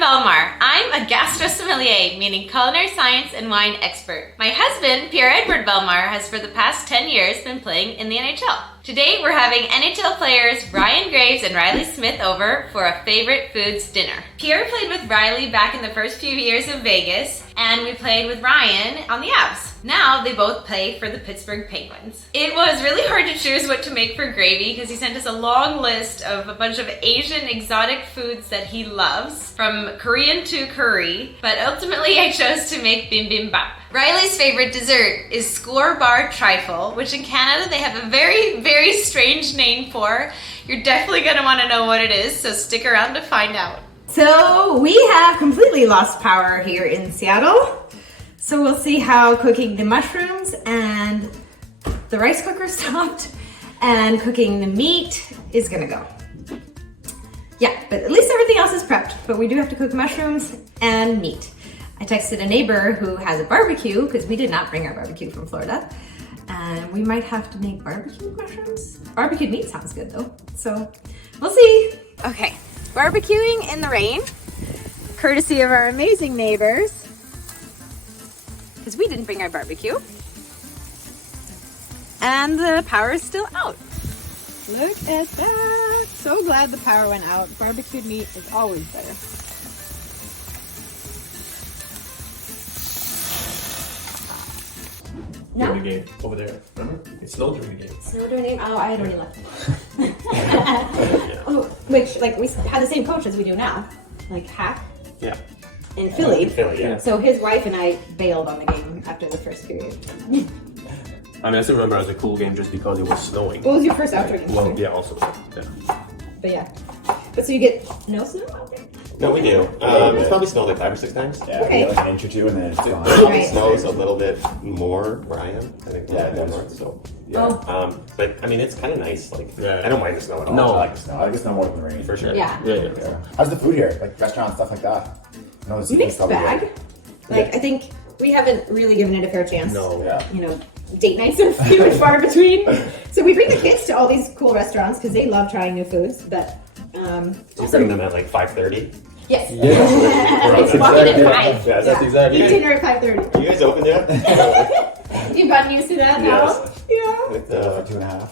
Belmar. I'm a gastro sommelier, meaning culinary science and wine expert. My husband, Pierre-Edouard Belmar, has for the past 10 years been playing in the NHL. Today we're having NHL players Ryan Graves and Reilly Smith over for a favorite foods dinner. Pierre played with Reilly back in the first few years of Vegas, and we played with Ryan on the Avs. Now they both play for the Pittsburgh Penguins. It was really hard to choose what to make for gravy because he sent us a long list of a bunch of Asian exotic foods that he loves, from Korean to curry, but ultimately I chose to make bibimbap. Reilly's favorite dessert is score bar trifle, which in Canada they have a very, very strange name for. You're definitely gonna wanna know what it is, so stick around to find out. So we have completely lost power here in Seattle. So we'll see how cooking the mushrooms and the rice cooker stopped and cooking the meat is gonna go. Yeah, but at least everything else is prepped, but we do have to cook mushrooms and meat. I texted a neighbor who has a barbecue because we did not bring our barbecue from Florida. And we might have to make barbecued mushrooms. Barbecued meat sounds good though. So we'll see. Okay, barbecuing in the rain, courtesy of our amazing neighbors. Because we didn't bring our barbecue. And the power is still out. Look at that. So glad the power went out. Barbecued meat is always better. No? During the game, over there, remember? It snowed during the game. Snow during the game? Oh, I had already left. Oh, which, like, we had the same coach as we do now. Like, Hack. Yeah. In Philly. Yeah. So his wife and I bailed on the game after the first period. I mean, I still remember it was a cool game just because it was snowing. What was your first outdoor game? Well, yeah, also. Yeah. But yeah. But so you get no snow out there? No, we do. It's probably snowed like 5 or 6 times. Yeah, Okay. we get like an inch or two and then it's gone. Right. It snows a little bit more where I am. I think Yeah, a little it more. does. So, Oh. but I mean, it's kind of nice. Like, Yeah. I don't mind the snow at all. No. I like the snow. I like the snow more than the rain. For sure. Yeah. Yeah. Yeah. How's the food here? Like restaurants, stuff like that? I know the We mixed seafood's probably bag. good. Like, I think we haven't really given it a fair chance. No. Yeah. You know, date nights are few and far between. So we bring the kids to all these cool restaurants because they love trying new foods. But Do you bring them at like 5:30? yes, Yeah. it's walking at 5. Yeah, That's exactly Eat it. dinner at 5:30. You guys open yet? You've gotten used to that now. Yes. Yeah. With For 2.5.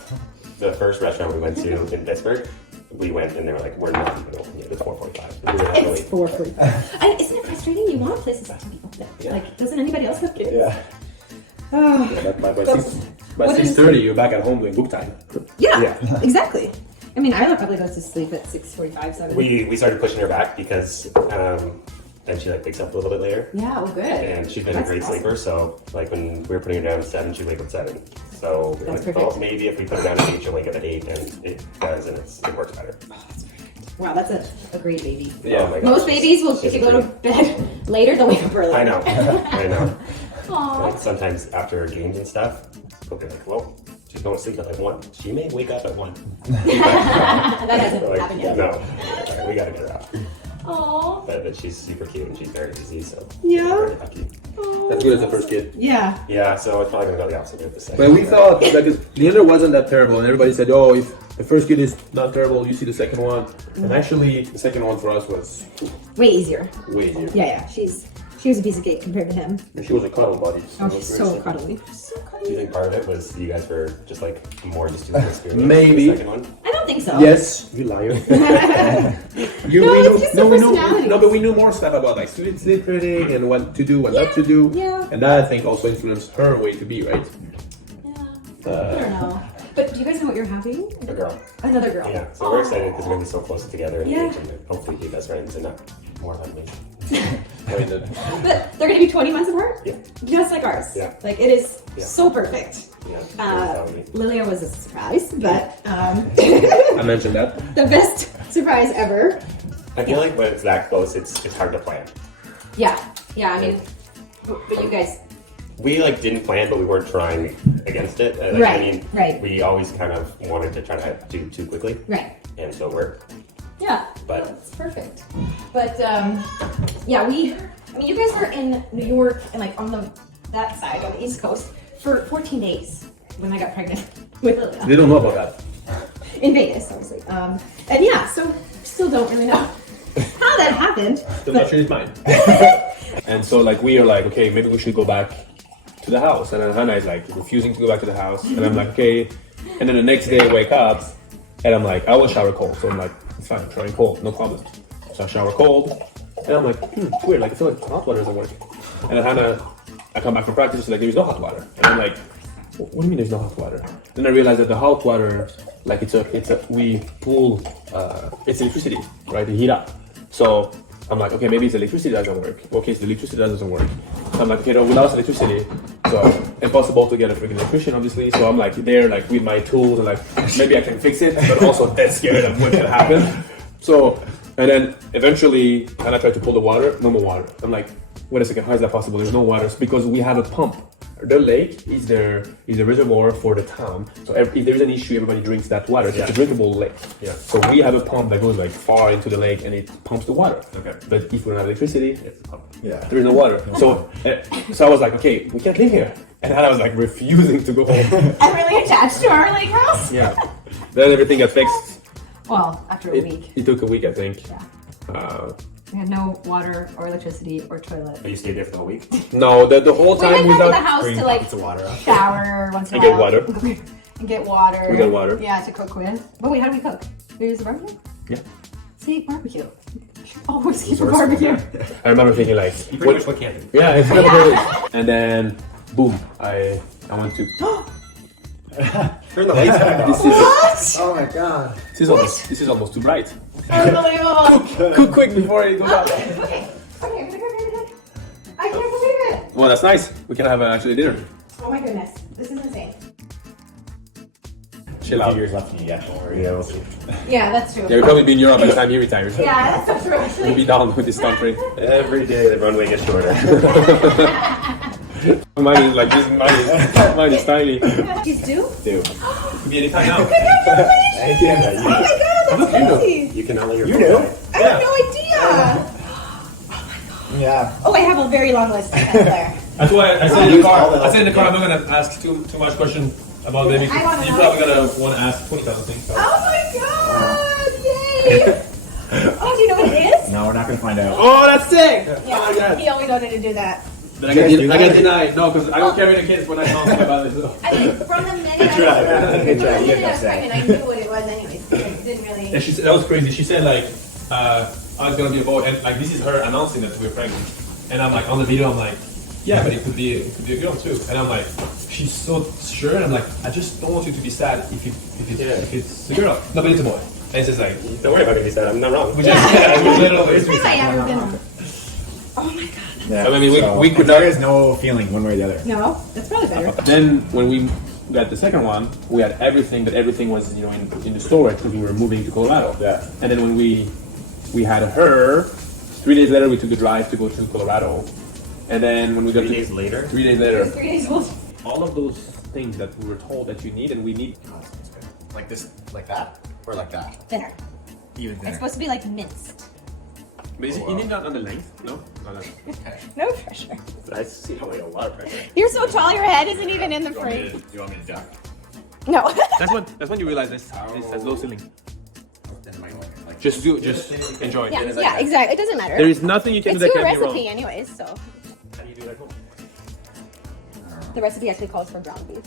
the first restaurant we went to in Pittsburgh, we went and they were like, we're not even open yet. It's 4:45. We were It's really- 4:45. Isn't it frustrating? You want places to be open. Like, doesn't anybody else have kids? Yeah. Oh. Yeah, by What is- 6:30, you're back at home doing book time. Yeah, Yeah. exactly. I mean, Isla probably goes to sleep at 6:45, 7. We started pushing her back because then she like wakes up a little bit later. Yeah, well, good. And she's been a That's great awesome. sleeper, so like when we were putting her down at 7, she'd wake up at 7. So we're That's like, perfect. well, maybe if we put her down at 8, she'll wake up at 8, and it does, and it works better. Wow, that's a great baby. Oh my gosh. Most babies will, if She's you a go to bed later, they'll wake up early. I know, I know. Aww. Like sometimes after games and stuff, we'll be like, well, she's going to sleep at like 1. She may wake up at 1. That hasn't We're like, happened yet. no, we gotta get her out. Aww. But she's super cute and she's very easy, so Yeah. we're very lucky. That's good as the first kid. Yeah. Yeah, so it's probably gonna go the opposite of the second. But we thought that Leander wasn't that terrible, and everybody said, "Oh, if the first kid is not terrible, you see the second one." And actually, the second one for us was Way easier. way easier. Yeah, yeah. She was a piece of cake compared to him. And she was a cuddle buddy. Oh, it was she's very so simple. cuddly. So Do you cuddly. think part of it was you guys were just like more just doing the experience? Maybe. The second one? I don't think so. Yes, you liar. it's just the personality. but we knew more stuff about like sleep reading and what to do, what not to do. Yeah. And that I think also influenced her way to be, right? Yeah. I don't know. But do you guys know what you're having? A girl. Another girl. Yeah, so we're excited because we're gonna be so close together in Yeah. age and hopefully be best friends and not more like me. I mean, But they're gonna be 20 months apart? Yeah. Just like ours. Yeah. Like it is Yeah. so perfect. Yeah. Lilia was a surprise, but I mentioned that. the best surprise ever. I feel like when it's that close, it's hard to plan. Yeah. Yeah, I mean, but you guys, We like didn't plan, but we weren't trying against it. Like, Right, I mean, right. we always kind of wanted to try to do too quickly, right. and so it worked. Yeah, But- that's perfect. But yeah, I mean, you guys were in New York and like on that side on the East Coast for 14 days when I got pregnant with Lilia. They don't know about that. In Vegas, obviously. And yeah, so still don't really know how that happened. happened. The mushroom is mine. And so like we are like, okay, maybe we should go back to the house. And then Hannah is like refusing to go back to the house. And I'm like, okay. And then the next day I wake up and I'm like, I will shower cold. So I'm like, it's fine, I'm showering cold, no problem. So I shower cold. And I'm like, weird, like I feel like hot water isn't working. And then Hannah, I come back from practice, she's like, there's no hot water. And I'm like, what do you mean there's no hot water? Then I realized that the hot water, like we pull, it's electricity, right? To heat up. So I'm like, okay, maybe it's electricity that doesn't work. Okay, so the electricity that doesn't work. So I'm like, okay, no, without electricity, so impossible to get a freaking electrician, obviously. So I'm like there, like with my tools, and like maybe I can fix it, but also dead scared of what can happen. So, and then eventually, Hannah tried to pull the water, no more water. I'm like, wait a second, how is that possible? There's no water. It's because we have a pump. The lake is a reservoir for the town. So if there's an issue, everybody drinks that water. It's a drinkable lake. Yeah. So we have a pump that goes like far into the lake and it pumps the water. Okay. But if we don't have electricity, there is no water. So I was like, okay, we can't live here. And Hannah was like refusing to go home. I'm really attached to our lake house. Yeah. Then everything got fixed. Well, after a week. It took a week, I think. Yeah. We had no water or electricity or toilet. But you stayed there for the whole week? No, the whole time we went back to the without house to like water. shower once in a and while. get water. And get water. We got water. Yeah, to cook with. But wait, how do we cook? We use the barbecue? Yeah. See, barbecue. Always keep a barbecue. I remember thinking like, You pretty much look candy. yeah, it's never good. And then, boom, I went to. Turn the lights back off. What? Oh my god. This is almost too bright. Unbelievable. Cook quick before it goes out. Okay, I'm gonna cook. I can't believe it. Well, that's nice. We can have actually dinner. Oh my goodness, this is insane. Chill A out. few years left in you yet. Don't worry. Yeah, we'll see. Yeah, that's true. Yeah, we'll probably be in Europe by the time he retires. Yeah, that's so true We'll actually. be down with this country. Every day the runway gets shorter. Mine is like this. Mine is tiny. She's due? Dude, could be anytime now. Thank you. Oh my god, that's crazy. You can only your You knew. I had no idea. Yeah. Oh, I have a very long list. There. That's why I said in the car. I said in the car, I'm not gonna ask too much question about baby. I wanna You're know. probably gonna want to ask 20,000 things. So. Oh my god! Yay! Oh, do you know what it is? No, we're not gonna find out. Oh, that's sick! Yeah, Oh my god. he always wanted to do that. But I get denied. No, because I don't carry the kids when I talk about this. I think from the minute I was pregnant, I knew what it was anyways. It didn't really... And she said, that was crazy. She said like, it's gonna be a boy, and like this is her announcing that we're pregnant. And I'm like on the video, I'm like, yeah, but it could be a girl too. And I'm like, she's so sure. And I'm like, I just don't want you to be sad if it's a girl. No, but it's a boy. And it's just like, Don't worry about me, said I'm not wrong. we just we literally. First time I ever been... Oh my god. Yeah. I mean, we could There not. is no feeling one way or the other. No, that's probably better. Then when we got the second one, we had everything, but everything was in the storage because we were moving to Colorado. Yeah. And then when we had her, 3 days later we took the drive to go to Colorado. And then when we got 3 days later? 3 days later, 3 days old. all of those things that we were told that you need and we need. Like this, like that, or like that. Thinner. Even It's thinner. supposed to be like minced. But is it, you need that on the length? No? No pressure. I see how we a lot of pressure. You're so tall, your head isn't even in the Do you want me frame. to- do you want me to duck? No. That's when you realize this has low ceiling. Then my like Just enjoy. Yeah, yeah, exactly. It doesn't matter. There is nothing you can It's do that your can be wrong. recipe anyways, so. How do you do it at home? The recipe actually calls for ground beef.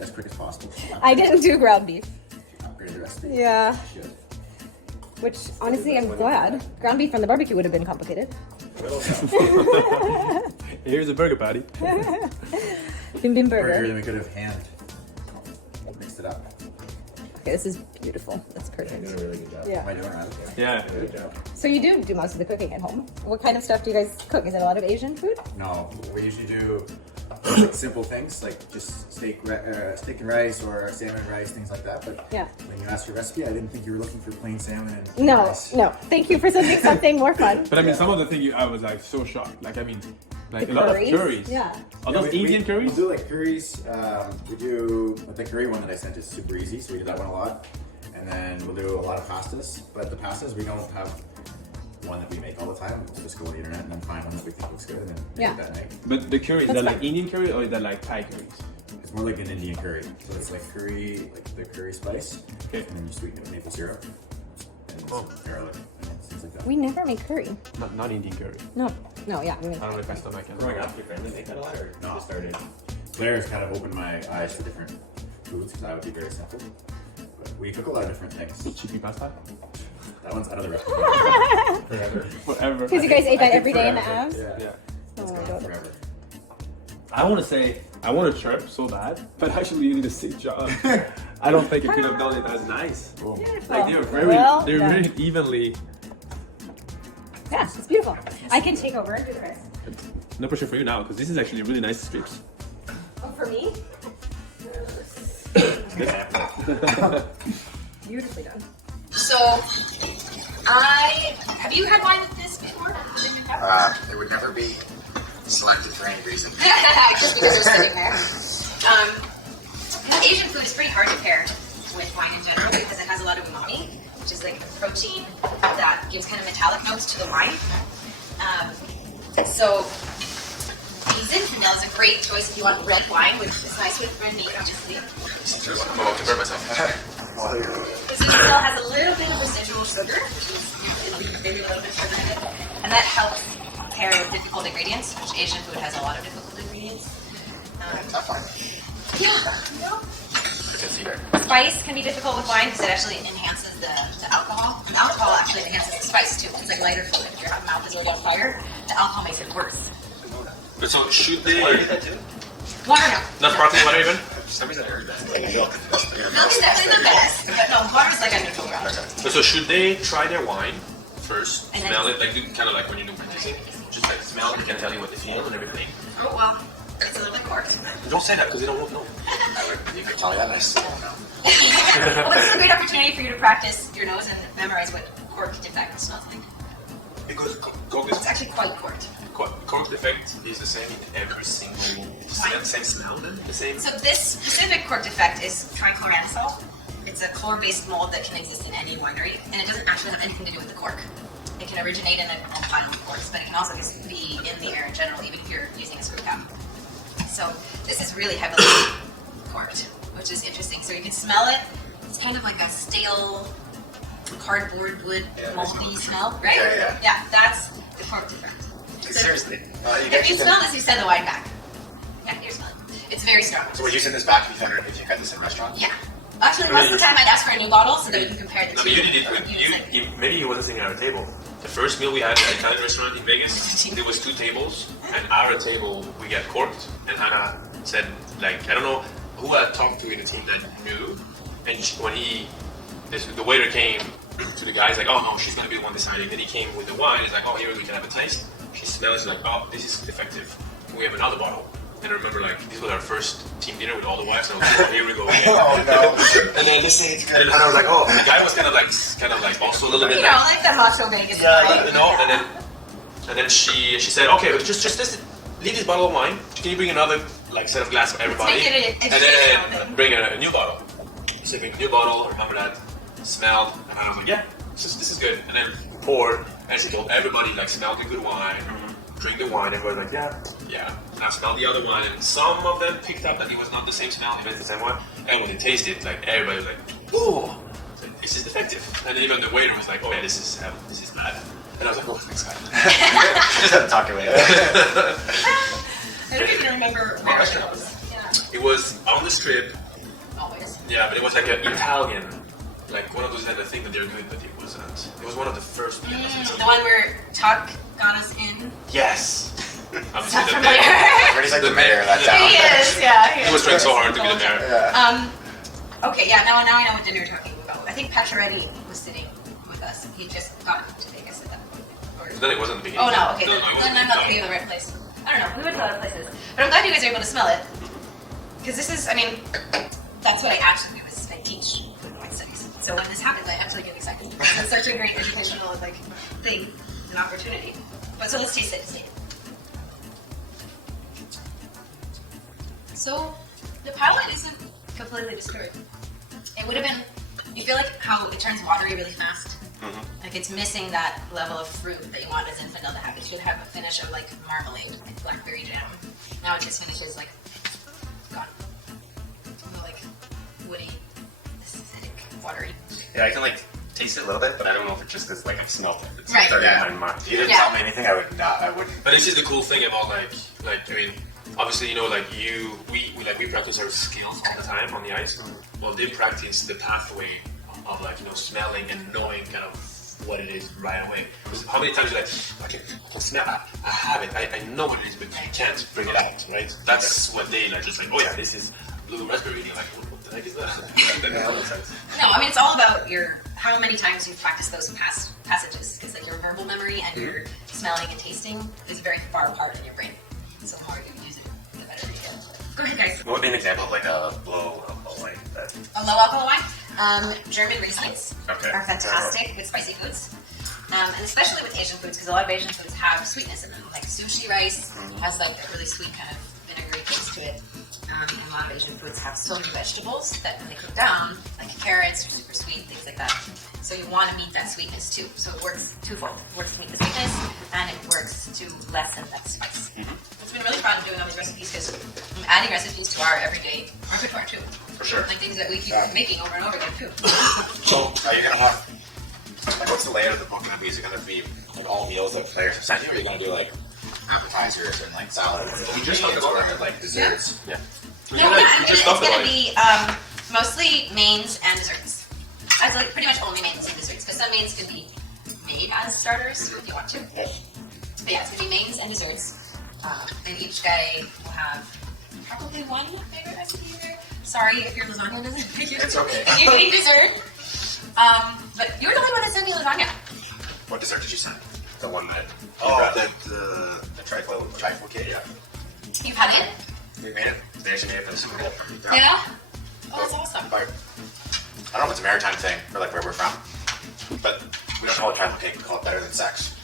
as quick as possible. I didn't do ground beef. Upgrade the recipe. Yeah. Should. Which, honestly, I'm glad. Ground beef from the barbecue would have been complicated. Here's a burger patty. Bim bim Burger, burger. then we could have hand mixed it up. Okay, this is beautiful. That's You're perfect. doing a really good job. Yeah. Am I doing right? Yeah. Good job. So you do most of the cooking at home. What kind of stuff do you guys cook? Is it a lot of Asian food? No, we usually do simple things like just steak and rice or salmon and rice, things like that. But Yeah. when you asked for a recipe, I didn't think you were looking for plain salmon and No, rice. no. Thank you for something more fun. But I mean, some of the things I was like so shocked. Like I mean, like The a lot of curries? curries. Yeah. Are those Indian We curries? do like curries. We do the curry one that I sent is super easy, so we do that one a lot. And then we'll do a lot of pastas. But the pastas, we don't have one that we make all the time. We'll just go on the internet and then find one that we think looks good and then make Yeah. it that night. But the curry, is That's that like fine. Indian curry or is that like Thai curries? It's more like an Indian curry. So it's like curry, like the curry spice. Okay. And then you sweeten it with maple syrup and some garlic. And it's things like that. We never make curry. Not Indian curry. No, yeah. We make I don't know if I still make it. Growing up, your family make that a lot, or you just started? Blair's kind of opened my eyes to different foods because I would be very simple. But we cook a lot of different things. Chicken pasta? That one's out of the recipe. Forever. Whatever. Because you guys ate that I every think day in the forever. abs? Yeah. It's Oh my gone God. forever. I want to say, I want to chirp so bad, but actually you did a sick job. I don't think you could have done it as nice. Like they were Well they're done. very evenly. Yeah, it's beautiful. I can take over and do the rest. No pressure for you now, because this is actually really nice strips. Oh, for me? Beautifully done. So, have you had wine with this before? It would never be selected for any reason. Just because you're sitting there. Asian food is pretty hard to pair with wine in general because it has a lot of umami, which is like the protein that gives kind of metallic notes to the wine. So Zinfandel is a great choice if you want red wine, which is nice with red meat, obviously. I'm about to burn myself. Zinfandel has a little bit of residual sugar, which is maybe a little bit sugar in it, and that helps pair with difficult ingredients, which Asian food has a lot of difficult ingredients. Spice can be difficult with wine because it actually enhances the alcohol. And alcohol actually enhances the spice too. It's like lighter fluid. If your mouth is already on fire, the alcohol makes it worse. But so should they? Water, no. Not sparkling water even? For some reason, I heard that. Milk is definitely the best, but no, water is like a neutral ground. But so should they try their wine first, And then- smell it, like kind of like when you do tasting, just like smell it, they can tell you what they feel and everything. Oh well, it's a little bit coarse. Don't say that because they don't know. You could tell me that, I still don't know. Well, this is a great opportunity for you to practice your nose and memorize what cork defect smells like. Because cork It's actually quite corked. cork defect is the same in every single same smell then? The same? So this specific cork defect is trichloranisol. It's a chlor-based mold that can exist in any winery, and it doesn't actually have anything to do with the cork. It can originate in a pile of corks, but it can also just be in the air in general, even if you're using a screw cap. So this is really heavily corked, which is interesting. So you can smell it. It's kind of like a stale cardboard wood moldy smell, right? Yeah. That's the cork defect. Seriously. If you smell this, you send the wine back. Yeah, you smell it. It's very strong. So would you send this back if you had this in restaurants? Yeah. Actually, most of the time I'd ask for a new bottle so that we can compare the No, two. but you did it. You maybe he wasn't sitting at our table. The first meal we had at the Italian restaurant in Vegas, there was 2 tables, and our table we got corked. And Hannah said, like, I don't know who I talked to in the team that knew. And when the waiter came to the guy, he's like, oh no, she's gonna be the one deciding. Then he came with the wine. He's like, oh, here we can have a taste. She smells like, oh, this is defective. Can we have another bottle? And I remember, like, this was our first team dinner with all the wives, and I was like, oh, here we go again. Oh no. And then and I was like, oh, the guy was kind of like also a little bit You know, like the macho Vegas. you know, and then she said, okay, but just leave this bottle of wine. Can you bring another set of glass for everybody? Make it And educational. then bring a new bottle. So I bring a new bottle. I remember that. Smelled, and I was like, yeah, this is good. And then poured, and she told everybody smelled the good wine. Drink the wine. Everybody's like, yeah. And I smelled the other wine, and some of them picked up that it was not the same smell, it was the same one. And when they tasted, everybody was like, ooh, this is defective. And then even the waiter was like, oh yeah, this is bad. And I was like, oh, thanks, guy. Just have to talk your way out. I don't even remember where it was. Yeah, It was on the strip, always. yeah, but it was like an Italian, like one of those that I think that they're good, but it wasn't. It was one of the first meals. The one where Chuck got us in. Yes. I'm Sounds saying that familiar. Brady's like the mayor of that town. He is, yeah. he was trying so hard to be the mayor. Yeah. Okay, yeah, now I know what dinner you're talking about. I think Pacioretty was sitting with us. He just got to Vegas at that point. Or- Then it wasn't the beginning. Oh no, okay, No, then it wasn't I'm the not thinking of the right place. I don't know, we went to a lot of places. But I'm glad you guys are able to smell it. Because this is, that's what I actually do is I teach food and wine studies. So when this happens, I actually get excited. It's such a great educational thing, an opportunity. But so let's taste it. So the palate isn't completely disturbed. It would have been, you feel like how it turns watery really fast? Like it's missing that level of fruit that you want as Zinfandel to have. It should have a finish of marmalade, like blackberry jam. Now it just finishes gone. Woody, acidic, watery. Yeah, I can tasted a little bit, but I don't know if it's just because like I've smelled it. It's Right. started in my mind. If you didn't tell me anything, I would not. I wouldn't. But this is the cool thing about like I mean, obviously we practice our skills all the time on the ice. Well, they practice the pathway of smelling and knowing kind of what it is right away. Because how many times you're like, I can smell it, I have it, I know what it is, but I can't bring it out, right? That's what they like. Just like, oh yeah, this is blue raspberry. And you're like, what the heck is that? That makes no sense. No, I mean, it's all about how many times you've practiced those passages. Because like your verbal memory and your smelling and tasting is very far apart in your brain. So the more you use it, the better you get. Go ahead, guys. What would be an example of like a low alcohol wine? A low alcohol wine. German Rieslings Okay. are fantastic with spicy foods. And especially with Asian foods, because a lot of Asian foods have sweetness in them. Like sushi rice has like a really sweet kind of vinegary taste to it. And a lot of Asian foods have so many vegetables that when they cook down, like carrots are super sweet, things like that. So you want to meet that sweetness too. So it works twofold. It works to meet the sweetness, and it works to lessen that spice. It's been really fun doing all these recipes because I'm adding recipes to our everyday repertoire too. For sure. Like things that we keep making over and over again too. So are you gonna have like what's the layout of the book gonna be? Is it gonna be like all meals that players have sent you, or are you gonna do like appetizers and like salads? We just talked about and like desserts. Yeah. No, it's going to be mostly mains and desserts. I'd like pretty much only mains and desserts, because some mains can be made as starters if you want to. But yeah, it's going to be mains and desserts. And each guy will have probably one favorite recipe in there. Sorry if your lasagna doesn't make it. It's okay. You can eat dessert. But you're the only one that sent me lasagna. What dessert did you send? The one that The trifle kit. Yeah. You've had it? We made it. They actually made it for the Super Bowl. Yeah? Oh, that's awesome. But I don't know if it's a maritime thing or like where we're from, but we don't call it trifle cake. We call it better than sex.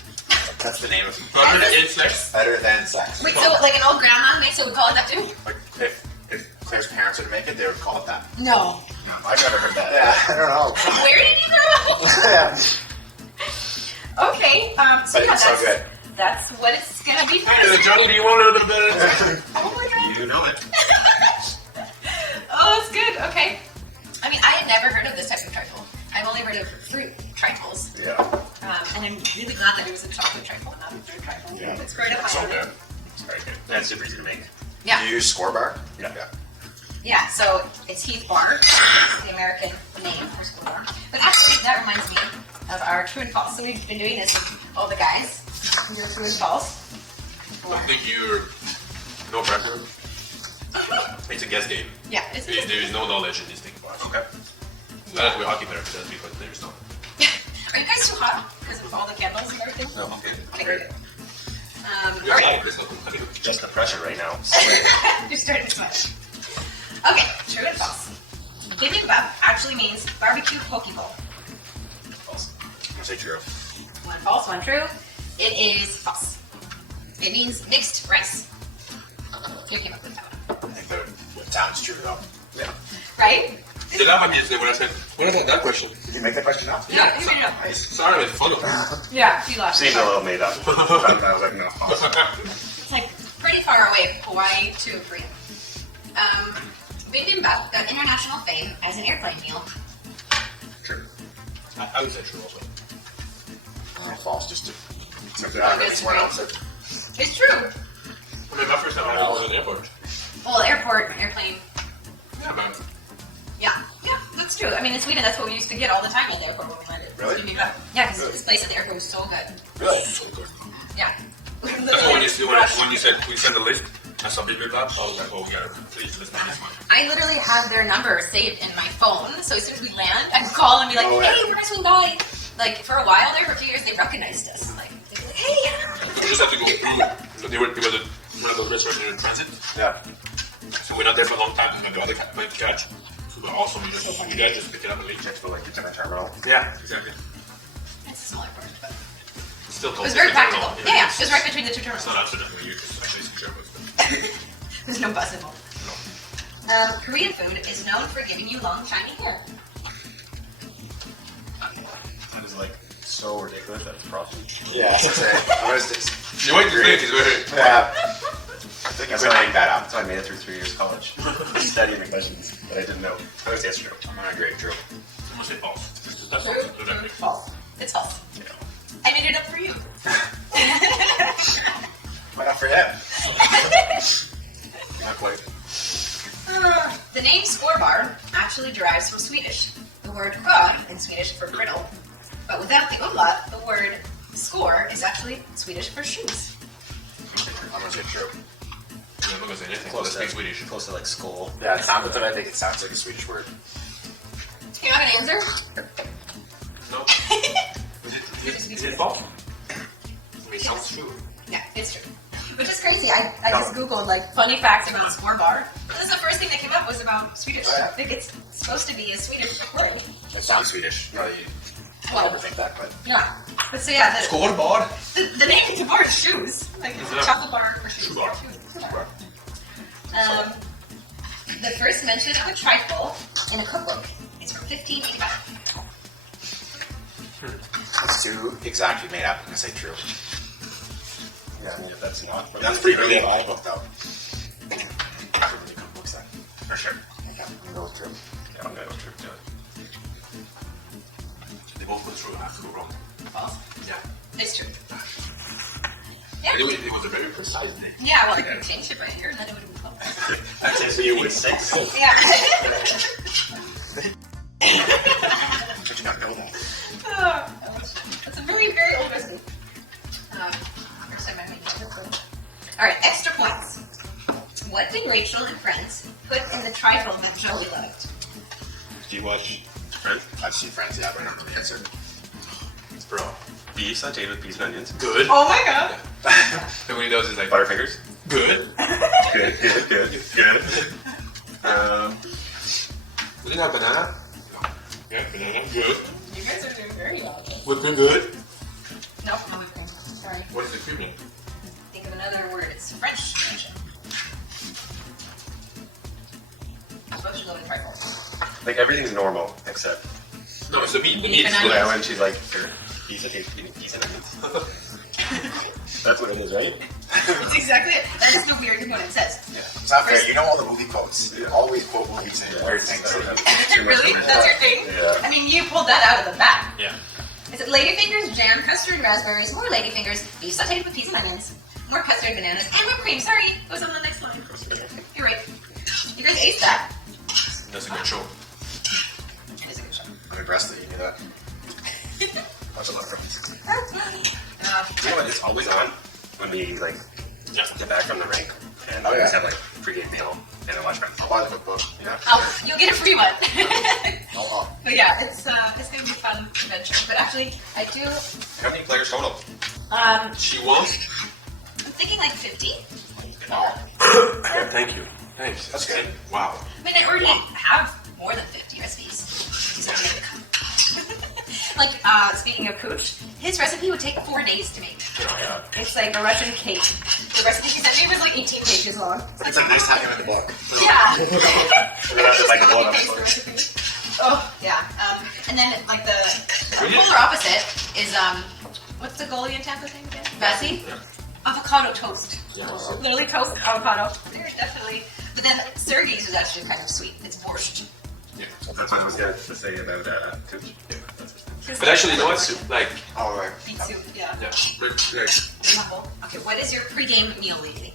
That's the name of it. Better than sex. Wait, so like an old grandma makes it, would call it that too? Like if Claire's parents were to make it, they would call it that. No. No, I've never heard that. Yeah, I don't know. Where did you grow up? Yeah. Okay, so But yeah, it's so good. that's what it's gonna be. Johnny, do you want to know the better? Oh my god. You know it. Oh, that's good. Okay. I mean, I had never heard of this type of trifle. I've only heard of fruit trifles. Yeah. And I'm really glad that it was a chocolate trifle, not a fruit trifle. Yeah. It's right up my So alley. good. it's very good. And it's super easy to make. Yeah. Do you use Score Bar? Yeah. Yeah, so it's Heath Bar, the American name for school bar. But actually, that reminds me of our true and false. So we've been doing this with all the guys. Your true and false. I think you're no pressure. It's a guess game. Yeah, it's There is no knowledge in this thing. Okay. I have to be a hockey player because there's no. Are you guys too hot because of all the candles and everything? No, okay. Okay, good. You're All right. right. There's nothing. Just the pressure right now. You're starting to sweat. Okay, true and false. Bibimbap actually means barbecue poke bowl. False. I say true. One false, one true. It is false. It means mixed rice. You came up with that one. I think that sounds true though. Yeah. Right? Did that happen yesterday when I said, when I got that question? Did you make that question up? Yeah, you know. Sorry, it's fun. Yeah, you lost. Seemed a little made up. I was like, no. It's like pretty far away. Hawaii to Korea. Bibimbap got international fame as an airplane meal. True. I would say true also. False, just to. That's right. It's true. I mean, my first time I was in the airport. Well, airport, airplane. Yeah, man. Yeah, that's true. I mean, in Sweden, that's what we used to get all the time at the airport when we landed. Really? Bibimbap. Yeah, because this place at the airport was so good. Really? So good. Yeah. That's what when you said we sent a list. I saw Bibimbap. I was like, oh, we gotta please listen to this one. I literally have their number saved in my phone, so as soon as we land, I can call and be like, hey, we're going to swing by. Like, for a while there, for a few years, they recognized us. Like, they'd be like, hey, yeah. We just have to go through. It was one of those restaurants in transit. Yeah. So we're not there for a long time. And the other might catch. So we're also you guys just pick it up and leave. Just for like it's in a terminal. Yeah, exactly. It's a smaller part, but It's still it close. was very practical. Yeah, it was right between the two It's terminals. not Amsterdam. You just actually some Germans. There's no bus involved. Korean food is known for giving you long, shiny hair. That is like so ridiculous. That's probably. Yeah. I was just. You wait to think is very. Yeah. I think you That's could why make that up. I made it through 3 years of college. Studying the questions that I didn't know. I would say it's true. I'm gonna agree. True. I'm gonna say false. That's True? not exactly. False. It's false. I made it up for you. Why not for him? Not quite. The name scorebar actually derives from Swedish. The word kvar in Swedish for griddle, but without the umlaut, the word score is actually Swedish for shoes. I'm gonna say true. I'm not gonna say anything. Close Let's to, speak Swedish. close to like skull. Yeah, it sounds, but I think it sounds like a Swedish word. Do you have an answer? No. Is it false? It sounds true. Yeah, it's true. Which is crazy. I just googled like funny facts about scorebar. This is the first thing that came up was about Swedish. Oh, yeah. I think it's supposed to be a Swedish word. It sounds Swedish. Probably Well, overthink that, but yeah. But so yeah, Scoreboard. the name of the bar is shoes. Like Is it? chocolate bar or shoes. Shoe bar. Shoe bar. The first mention of a trifle in a cookbook is from 1585. it's too exactly made up. I'm gonna say true. Yeah, that's not. That's pretty early in the book, though. Pretty early cookbooks then. For sure. Okay, I'm gonna go with true. Yeah, I'm gonna go true. Yeah. They both go true. I have to go wrong. False. Yeah. It's true. It was a very precise name. Yeah, well, I could change it right here and then it would have been false. That's you with 6. Yeah. But you not know that. That's a very, very old recipe. First time I made it. Alright, extra points. What did Rachel and friends put in the trifle that Joey loved? Do you watch Friends? I've seen Friends, yeah, but I don't know the answer. Bro. Beef sauteed with peas and onions. Good. Oh my god. And when he does, it's like Butterfingers. good. Good, good, good, good. We didn't have banana. Yeah, banana. Good. You guys are doing very well. Whipped cream. Good. Nope, no whipped cream. Sorry. What is the cream mean? Think of another word. It's French. I'm supposed to go with trifle. Like everything's normal except No, it's the meat. The Beef meat is and good. yeah, when she's like, here, peas sauteed with peas and onions. That's what it is, right? It's exactly it. That is the weird thing what it says. Yeah. It's not fair. You know all the movie quotes. You always quote movies and weird things. Really? That's your thing? Yeah. I mean, you pulled that out of the bag. Yeah. Is it ladyfingers, jam, custard, raspberries, more ladyfingers, beef sauteed with peas and onions, more custard, bananas, and whipped cream? Sorry, it was on the next line. You're right. You guys aced that. That's a good show. It is a good show. I'm impressed that you knew that. Watch a lot from this. You know what? It's always on when we like just get back from the rink and Oh, we yeah. just have like pregame meal and I watch Friends for a Buy while. the cookbook. Yeah. You'll get a free one. Oh, But yeah, it's gonna be a fun adventure. But actually, I do. How many players total? She won. I'm thinking like 50. Yeah, thank you. Thanks. That's good. Wow. I mean, I already have more than 50 recipes. So, like, speaking of Cooch, his recipe would take 4 days to make. It's like a Russian cake. The recipe he sent me was like 18 pages long. It's like nice having him in the book. Yeah. Like a blow-up. Oh, yeah. And then, like, the polar opposite is, what's the goalie in Tampa thing again? Bessie? Avocado toast. Yeah. Literally toast, avocado. There's definitely. But then Sergey's is actually kind of sweet. It's borscht. Yeah. That's what I was going to say about Cooch. Yeah, But actually, you know what? Like, Oh, right. Beet soup, yeah. yeah. Like, Simple. Okay, what is your pregame meal lately?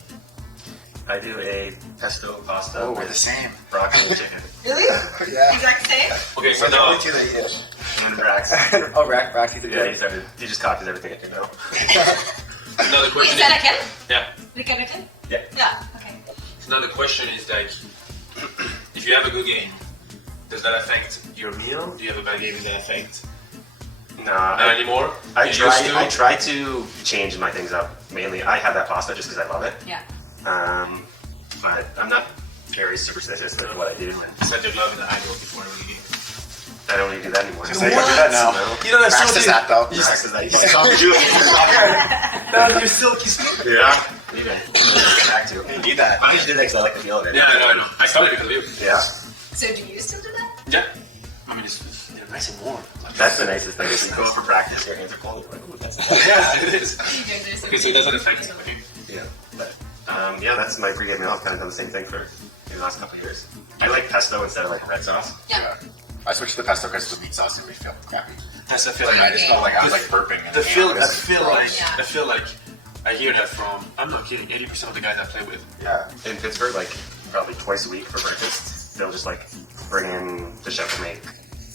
I do a pesto pasta Oh, we're the with same. broccoli and chicken. Really? Yeah. Exact same? okay, so We're the now, only two that eat it. And Brax. Oh, Rack, he's a Yeah, he just copies everything I do now. another Is question. that again? Yeah. Weekend again? Yeah. Yeah, okay. Another question is like, if you have a good game, does that affect your meal? Do you have a bad game? Does that affect? Nah, Not anymore. I You used to? try to change my things up. Mainly, I have that pasta just because I love it. Yeah. But I'm not very superstitious with what I do. And Set your love in the idol before every game. I don't even do that anymore. Just like, don't do that now. No. You know, that's Practice that, though. Practice that. No, you're silky. Yeah. Back to it. You need that. I just did that because I like the feel of it. Yeah, I know. I started because of you. Yeah. So do you still do that? Yeah. I mean, it's nice and warm. That's the nicest thing. Is you go for practice, your hands are cold. You're like, ooh, that's nice. Yeah, it is. You guys are so Okay, so it doesn't affect you. Okay. Yeah. But, yeah, that's my pregame meal. I've kind of done the same thing for the last couple of years. I like pesto instead of like red sauce. Yeah. I switched to the pesto because the meat sauce made me feel happy. Yes, I feel Like, I just felt like I was like burping. I Yeah. feel like I hear that from, I'm not kidding, 80% of the guys I play with. Yeah. In Pittsburgh, like probably twice a week for breakfast, they'll just like bring in the chef will make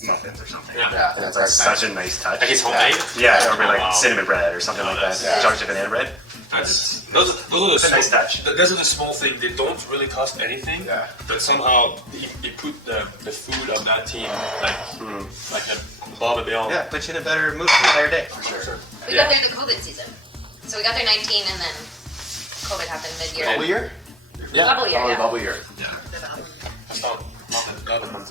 muffins or something. Yeah. And it's like such a nice touch. Like it's homemade? Yeah, or like Wow. cinnamon bread or something like that. Yeah. Chocolate chip banana bread. Those are It's a nice touch. Those are the small things. They don't really cost anything. Yeah. But somehow you put the food of that team like above and beyond. Yeah, put you in a better mood for the entire day. Sure. We got there in the COVID season. So we got there 19 and then COVID happened mid-year. Bubble year? Yeah. Bubble year, yeah. Bubble year. Yeah. That's not a month.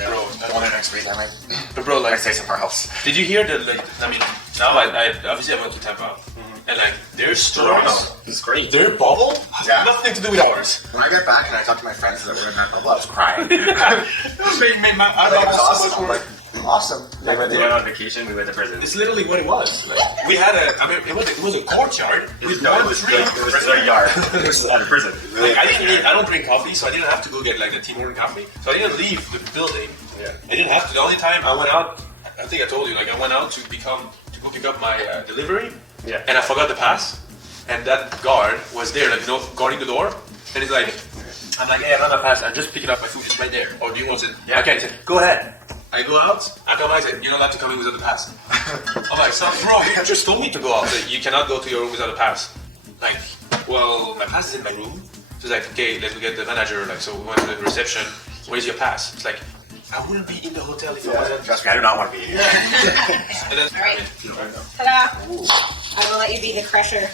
Yeah. Bro, Going there next week, I might. but bro, I like, stay somewhere else. did you hear that? Like, I mean, now I obviously I went to Tampa, and like their stores, It's great. their bubble has Yeah. nothing to do with ours. When I got back and I talked to my friends that were in that bubble, I was crying. made my I thought it was awesome. I'm like, awesome. We went on vacation, we went to prison. It's literally what it was. Like, we had it was a courtyard with No, one it was tree. a yard. It was out of prison. Like, I don't drink coffee, so I didn't have to go get like the Tim Hortons coffee. So I didn't leave the building. Yeah. I didn't have to. The only time I went out, I think I told you, like I went out to go pick up my delivery, Yeah. and I forgot the pass, and that guard was there, like guarding the door, and he's like, I'm like, hey, I don't have a pass. I just picked up my food. It's right there. Or do you want it? Yeah. Okay. He said, go ahead. I go out. I come out. I said, you're not allowed to come in without the pass. I'm like, so bro, you just told me to go out. Like, you cannot go to your room without a pass. Like, well, my pass is in my room. So it's like, okay, let's go get the manager. Like, so we went to the reception. Where's your pass? It's like, I wouldn't be in the hotel if I wasn't. Trust me, I do not want to be here. And then, Alright. Ta-da! I will let you be the crusher.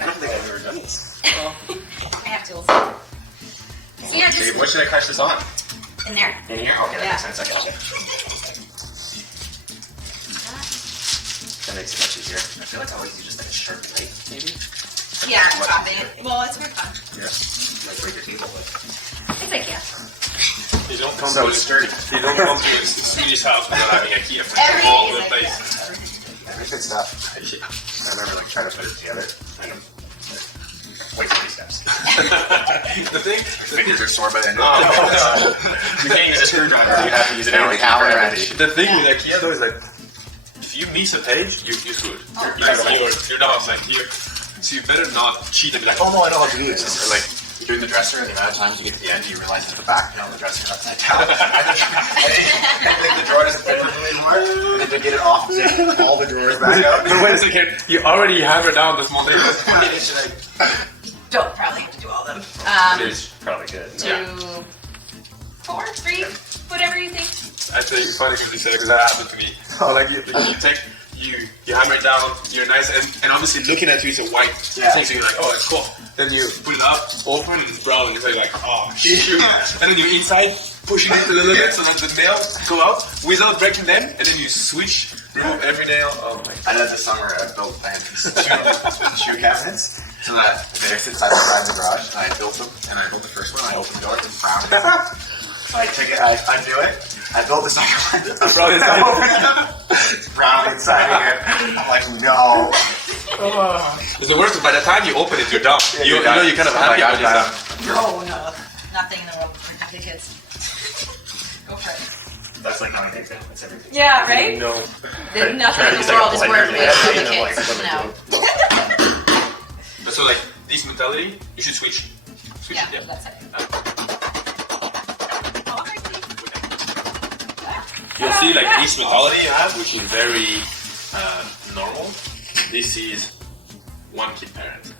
I don't think I've ever done this. I have tools. Yeah, just What should I crush this on? in there. In here? Okay, that Yeah. makes sense. Okay. That makes it much easier. I feel like I always use just like a sharp knife, maybe. Yeah, chopping it. Well, it's more fun. Yeah. Like break your table with. It's like, yeah. you don't come So to sturdy. You don't come to a Swedish house without having a key for Everything all is the like place. Very good stuff. Yeah. I remember like trying to put it together. I don't. Wait 3 steps. The thing, Fingers are sore by the end of Oh, it. You can't use a screwdriver. You have to use an Every Allen calendar. wrench. the thing with IKEA though is like, if you miss a page, you're screwed. You're not like here. So you better not cheat and be like, oh no, I know how to do this. Or like doing the dresser, and the amount of times you get to the end, you realize that the back panel of the dresser is upside down. and then the drawer doesn't fit properly anymore. And then to get it off, all the drawers back up. But wait a second, you already hammered down the small things. Don't probably have to do all of them. It's Probably good. 2, 4, 3, whatever you think. actually funny because you said because that happened to me. Oh, like you hammer it down, you're nice, and obviously looking at you is a white thing, so you're like, oh, it's cool. Then you put it up, open, and it's brown, and you're like, oh, shoot. And then you're inside, pushing it a little bit so that the nails go out without breaking them, and then you switch, remove every nail. Oh my god. I did this summer. I built these shoe cabinets so that they sit side by side in the garage. And I built them, and I built the first one. I opened the door and found it. So I took it. I undo it. I built the second one. Bro, it's It's brown inside again. I'm like, no. It's the worst. By the time you open it, you're done. Yeah, you know you're kind of I'm happy like, about I'm yourself. No, nothing in the world for happy kids. Go for it. That's like not an example. It's everything. Yeah, right? No. There's nothing Trying in to the be world is like worth a it for you the know, like, kids. what No. But so like this mentality, you should switch. Switch Yeah, it. that's it. You'll see like this mentality you have, which is very normal. This is one kid parent.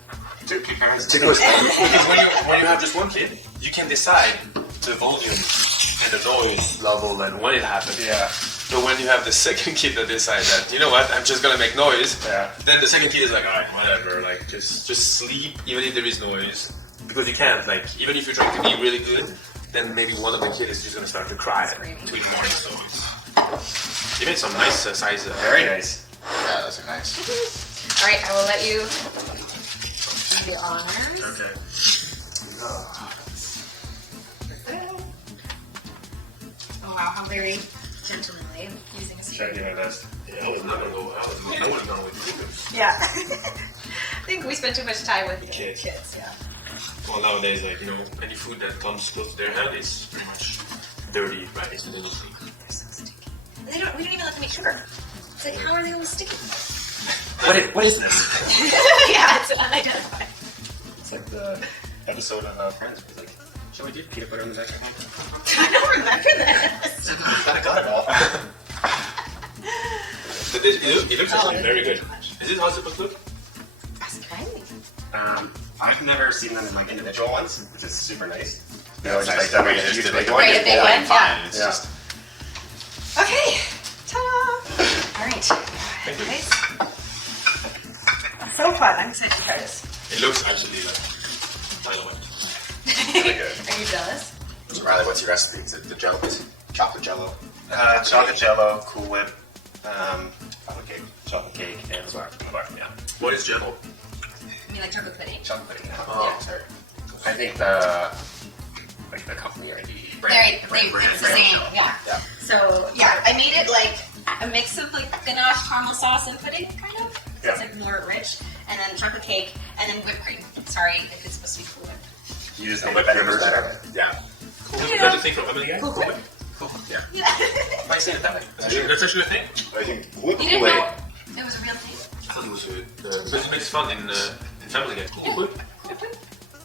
Two parents. Because when you have just one kid, you can decide the volume and the noise level and when it happens. Yeah. So when you have the second kid that decide that, you know what, I'm just gonna make noise, then the second kid is like, alright, whatever, like just sleep even if there is noise. Because you can't, like, even if you're trying to be really good, then maybe one of the kids is just gonna start to cry to ignore the noise. You made some nice size. Very nice. Yeah, those are nice. Alright, I will let you have the honors. Okay. Oh wow, how very gentlemanly using a Try to do my best. Yeah, I was not gonna go. I would have gone with you. Yeah. I think we spend too much time with Kids. yeah. Well, nowadays, like, you know, any food that comes close to their hand is pretty much dirty rice and then you think. They're so sticky. We don't even let them make sugar. It's like, how are they always sticky? What is this? Yeah, it's unidentified. It's like the episode of Friends. Where it's like, shall we do peanut butter in the back of home? I don't remember this. I got it all. It looks actually very good. Is this how it's supposed to look? I've never seen them in like individual ones, which is super nice. They Yeah, always it's like nice that the way way it is you to did make like one. Right, a big one, yeah. It's Yeah. just Okay. Ta-da! All right. Thank you. Guys. So fun. I'm excited to try this. It looks actually like dynamite. really good. Are you jealous? So Riley, what's your recipe? Is it the jello? Is it chocolate jello? Chocolate Jello, Cool Whip, chocolate cake, and Bar. yeah. What is jello? You mean like chocolate pudding? Chocolate pudding. Oh, Sorry. I think the company or the brand. It's the same. Yeah. Yeah. So yeah, I made it like a mix of like ganache, caramel sauce, and pudding, kind of. So it's Yeah. like more rich, and then chocolate cake, and then whipped cream. Sorry if it's supposed to be Cool Whip. You use the whip better version. Yeah. cool. Yeah. That's a thing from Emily again? Cool Whip. Yeah. Why say it that way? That's actually a thing? I think whipped You didn't Kool-Aid. know it was a real thing? I thought it was because it makes fun in family again. Cool.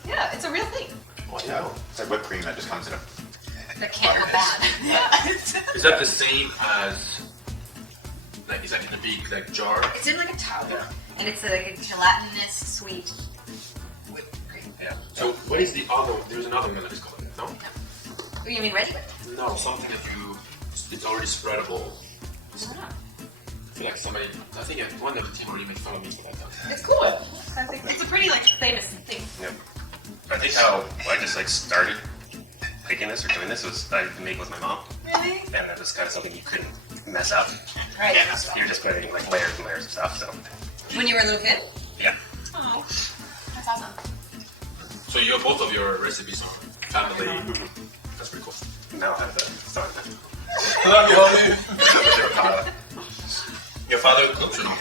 Yeah, it's a real thing. Oh, Yeah. It's like whipped cream that just comes in a. The can of bad. Is that the same as, like, is that in a big, like, jar? It's in like a tub, and it's like a gelatinous sweet whipped cream. Yeah. So, what is the other, there's another one that is called it, no? Oh, you mean ready whip? No, something that it's already spreadable. I don't know. I feel like somebody, I think one of the team already made fun of me for that. It's cool. It's a pretty like famous thing. Yeah. I think how I just like started picking this or doing this was I made with my mom, Really? and it was kind of something you couldn't mess up. Right. Yeah, so you're just putting like layers and layers of stuff. So When you were a little kid? yeah. Oh, that's awesome. So you both of your recipes are family. That's pretty cool. Now I have to start that. Your father cooks or not?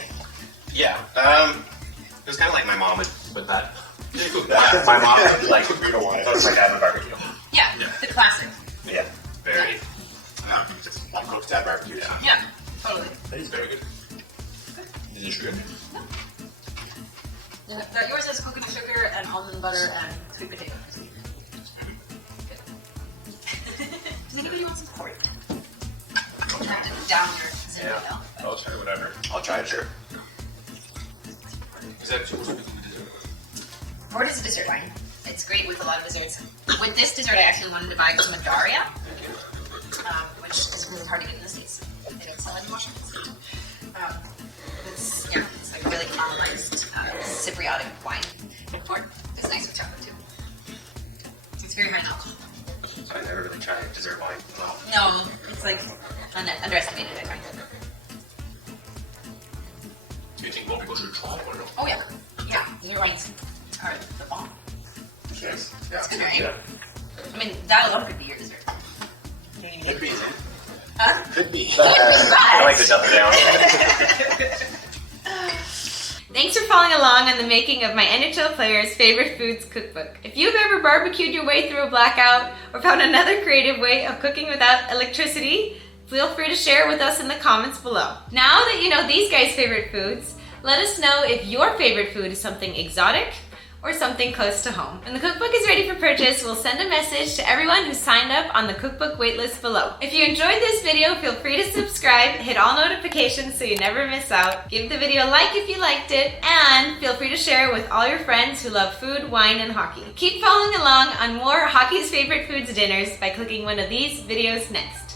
Yeah. It was kind of like my mom would. But that. Yeah, cook. My mom would like does like have a barbecue. Yeah, the classic. Yeah. Very. Just cooked at barbecue. Yeah, totally. That is very good. Is it sugar? Yeah, but yours is coconut sugar and almond butter and sweet potato. Does anybody want some pork? You have to down your cinnamon Yeah. bell. I'll try whatever. I'll try it, sure. Is that supposed to be dessert? Port is a dessert wine. It's great with a lot of desserts. With this dessert, I actually wanted to buy some Madaria, which is really hard to get in the States. They don't sell it in Washington. It's like a really caramelized Cypriotic wine. And port is nice with chocolate too. It's very high in alcohol. I never really tried dessert wine. No, it's like underestimated, I find. Do you think more people should try or no? Oh yeah, yeah. Dessert wines are the bomb. Yes. It's good, right? Yeah. I mean, that alone could be your dessert. Could be. Huh? Could be. I like to dump it down. Thanks for following along on the making of my NHL players' favorite foods cookbook. If you've ever barbecued your way through a blackout or found another creative way of cooking without electricity, feel free to share with us in the comments below. Now that you know these guys' favorite foods, let us know if your favorite food is something exotic or something close to home. When the cookbook is ready for purchase, we'll send a message to everyone who signed up on the cookbook waitlist below. If you enjoyed this video, feel free to subscribe, hit all notifications so you never miss out, give the video a like if you liked it, and feel free to share it with all your friends who love food, wine, and hockey. Keep following along on more Hockey's Favorite Foods dinners by clicking one of these videos next.